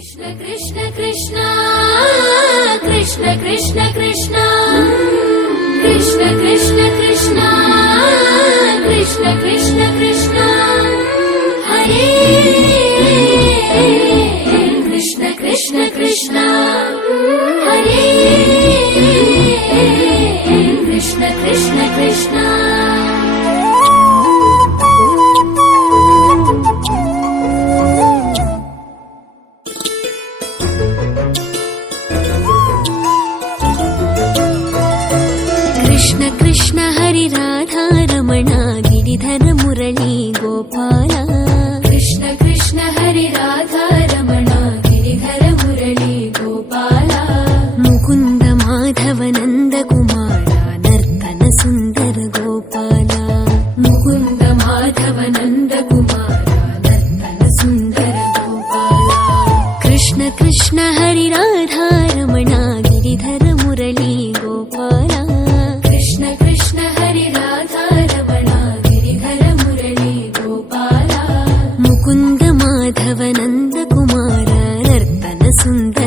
कृष्ण कृष्ण कृष्ण कृष्ण कृष्ण कृष्ण कृष्ण कृष्ण कृष्ण कृष्ण कृष्ण कृष्ण हरे कृष्ण कृष्ण कृष्ण हरे कृष्ण कृष्ण कृष्ण कृष्ण कृष्ण हरि राधा रमण गिरिधर मुरली गोपाल कृष्ण कृष्ण हरि राधा रमण गिरिधर मुरली गोपाल मुकुंद माधव नंद कुमार नर्तन सुंदर गोपाल मुकुंद माधव नंद कुमार नर्तन सुंदर गोपाल कृष्ण कृष्ण हरि राधा रमण गिरिधर मुरली गोपाल कृष्ण कृष्ण हरि राधा रमण गिरिधर मुरली गोपाल मुकुंद माधव नंद कुमार नर्तन सुंदर